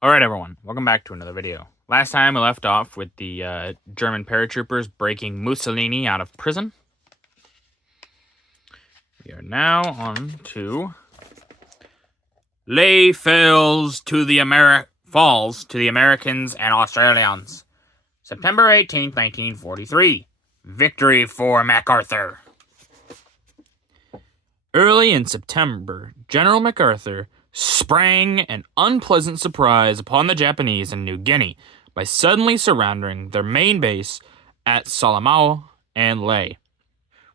Alright everyone, welcome back to another video. Last time we left off with the German paratroopers breaking Mussolini out of prison. We are now on to Lei falls to the Americans and Australians. September 18th, 1943. Victory for MacArthur. Early in September, General MacArthur sprang an unpleasant surprise upon the Japanese in New Guinea by suddenly surrendering their main base at Salamau and Ley,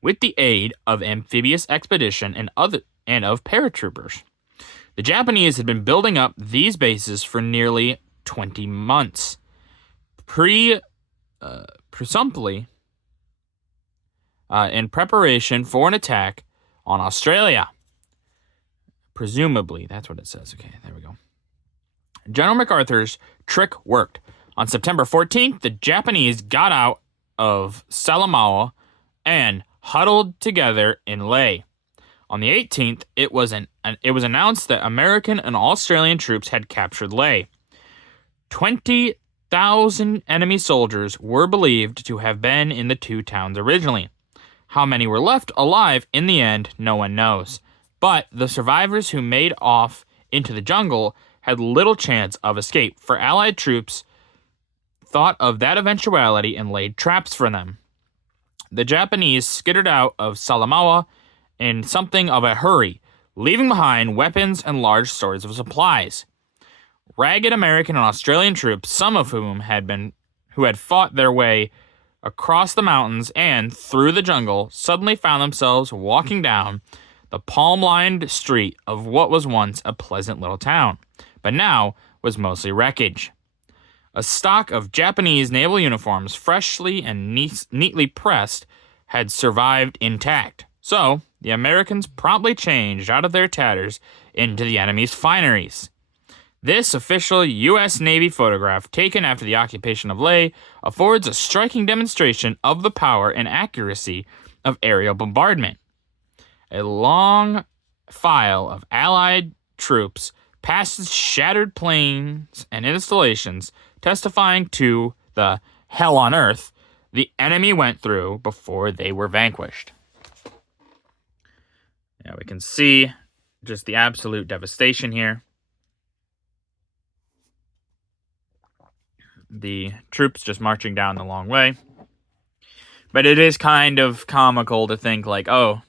with the aid of amphibious expedition and of paratroopers. The Japanese had been building up these bases for nearly 20 months, presumptively in preparation for an attack on Australia. Presumably, that's what it says. Okay, there we go. General MacArthur's trick worked. On September 14th, the Japanese got out of Salamau and huddled together in Ley. On the 18th, it was announced that American and Australian troops had captured Ley. 20,000 enemy soldiers were believed to have been in the two towns originally. How many were left alive in the end, no one knows. But the survivors who made off into the jungle had little chance of escape, for Allied troops thought of that eventuality and laid traps for them. The Japanese skittered out of Salamaua in something of a hurry, leaving behind weapons and large stores of supplies. Ragged American and Australian troops, some of whom had fought their way across the mountains and through the jungle, suddenly found themselves walking down the palm-lined street of what was once a pleasant little town, but now was mostly wreckage. A stock of Japanese naval uniforms, freshly and neatly pressed, had survived intact. So, the Americans promptly changed out of their tatters into the enemy's fineries. This official U.S. Navy photograph, taken after the occupation of Ley, affords a striking demonstration of the power and accuracy of aerial bombardment. A long file of Allied troops passes shattered planes and installations, testifying to the hell on earth the enemy went through before they were vanquished. Yeah, we can see just the absolute devastation here. The troops just marching down the long way. But it is kind of comical to think like, oh,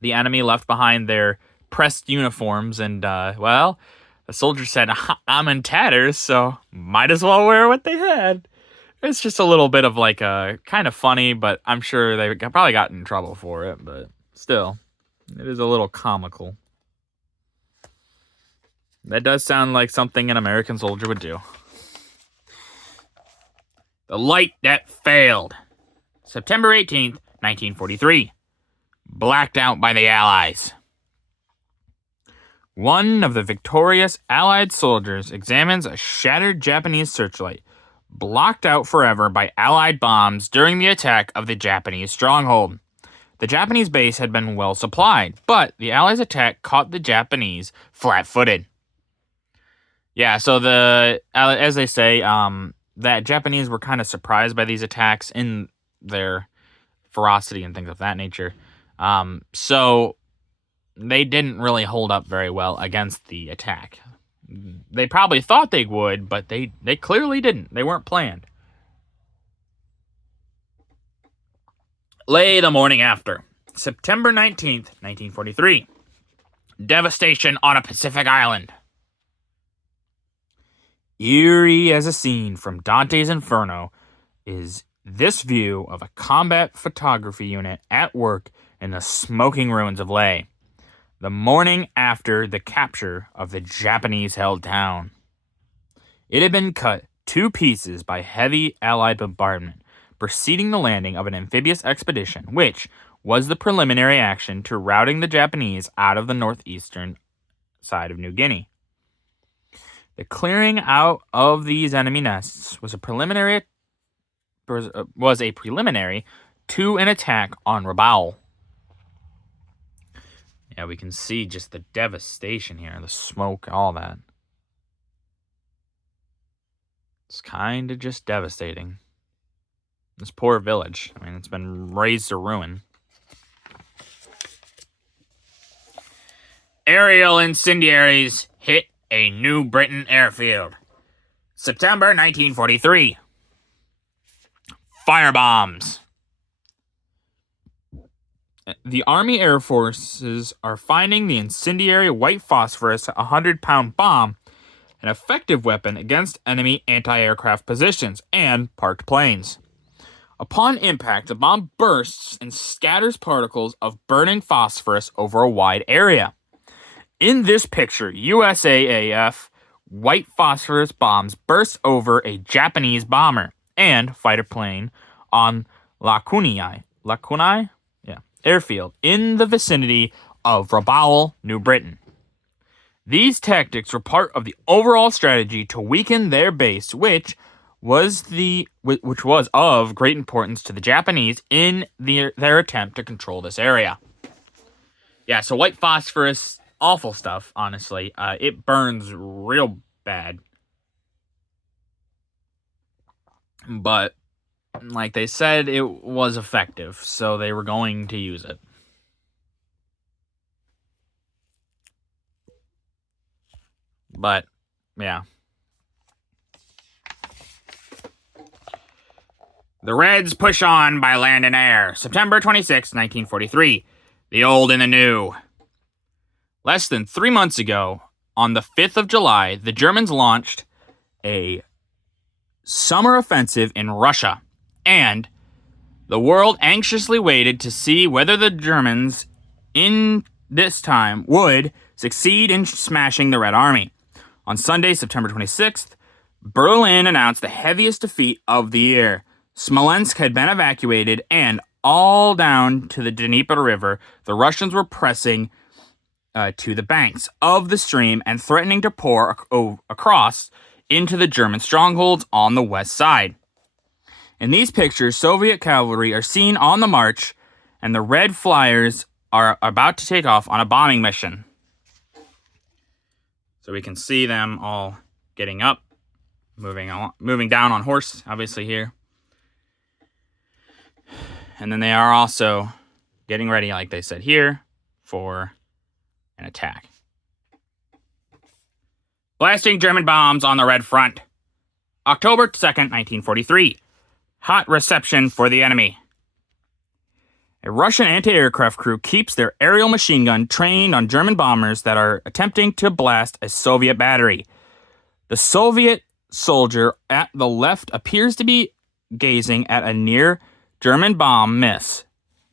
the enemy left behind their pressed uniforms and, the soldier said, I'm in tatters, so might as well wear what they had. It's just a little bit of like a kind of funny, but I'm sure they probably got in trouble for it, but still, it is a little comical. That does sound like something an American soldier would do. The light that failed. September 18th, 1943. Blacked out by the Allies. One of the victorious Allied soldiers examines a shattered Japanese searchlight, blocked out forever by Allied bombs during the attack of the Japanese stronghold. The Japanese base had been well supplied, but the Allies' attack caught the Japanese flat-footed. Yeah, so as they say, that Japanese were kind of surprised by these attacks in their ferocity and things of that nature. So they didn't really hold up very well against the attack. They probably thought they would, but they clearly didn't. They weren't planned. Lei the Morning After. September 19th, 1943. Devastation on a Pacific island. Eerie as a scene from Dante's Inferno is this view of a combat photography unit at work in the smoking ruins of Ley, the morning after the capture of the Japanese-held town. It had been cut to pieces by heavy Allied bombardment, preceding the landing of an amphibious expedition, which was the preliminary action to routing the Japanese out of the northeastern side of New Guinea. The clearing out of these enemy nests was a preliminary to an attack on Rabaul. Yeah, we can see just the devastation here, the smoke, all that. It's kind of just devastating. This poor village. I mean, it's been razed to ruin. Aerial incendiaries hit a New Britain airfield. September 1943. Firebombs. The Army Air Forces are finding the incendiary white phosphorus 100-pound bomb an effective weapon against enemy anti-aircraft positions and parked planes. Upon impact, the bomb bursts and scatters particles of burning phosphorus over a wide area. In this picture, USAAF white phosphorus bombs burst over a Japanese bomber and fighter plane on Lakunai airfield in the vicinity of Rabaul, New Britain. These tactics were part of the overall strategy to weaken their base, which was of great importance to the Japanese in their attempt to control this area. Yeah, so white phosphorus, awful stuff, honestly. It burns real bad. But, like they said, it was effective, so they were going to use it. But, yeah. The Reds push on by land and air. September 26, 1943. The old and the new. Less than 3 months ago, on the 5th of July, the Germans launched a summer offensive in Russia, and the world anxiously waited to see whether the Germans in this time would succeed in smashing the Red Army. On Sunday, September 26th, Berlin announced the heaviest defeat of the year. Smolensk had been evacuated, and all down to the Dnieper River, the Russians were pressing to the banks of the stream and threatening to pour across into the German strongholds on the west side. In these pictures, Soviet cavalry are seen on the march, and the Red Flyers are about to take off on a bombing mission. So we can see them all getting up, moving down on horse, obviously here. And then they are also getting ready, like they said here, for an attack. Blasting German bombs on the Red Front. October 2nd, 1943. Hot reception for the enemy. A Russian anti-aircraft crew keeps their aerial machine gun trained on German bombers that are attempting to blast a Soviet battery. The Soviet soldier at the left appears to be gazing at a near German bomb miss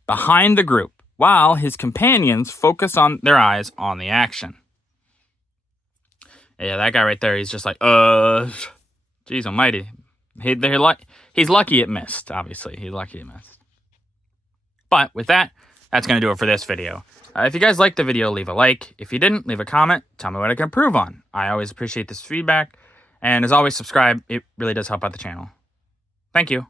behind the group, while his companions focus on their eyes on the action. Yeah, that guy right there, he's just like, geez almighty. He's lucky it missed, obviously. He's lucky it missed. But with that, that's going to do it for this video. If you guys liked the video, leave a like. If you didn't, leave a comment. Tell me what I can improve on. I always appreciate this feedback. And as always, subscribe. It really does help out the channel. Thank you.